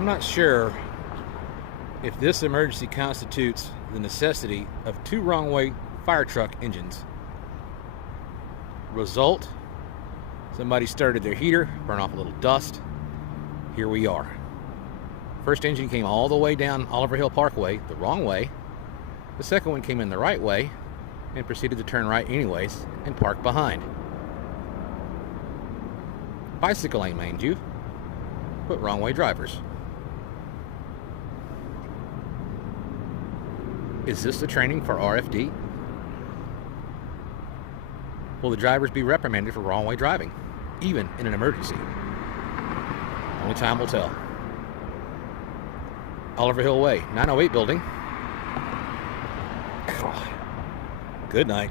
I'm not sure if this emergency constitutes the necessity of 2 wrong-way fire truck engines. Result, somebody started their heater, burned off a little dust. Here we are. First engine came all the way down Oliver Hill Parkway the wrong way. The second one came in the right way and proceeded to turn right anyways and park behind. Bicycle lane, mind you, but wrong way drivers. Is this the training for RFD? Will the drivers be reprimanded for wrong way driving, even in an emergency? Only time will tell. Oliver Hill Way, 908 building. Good night.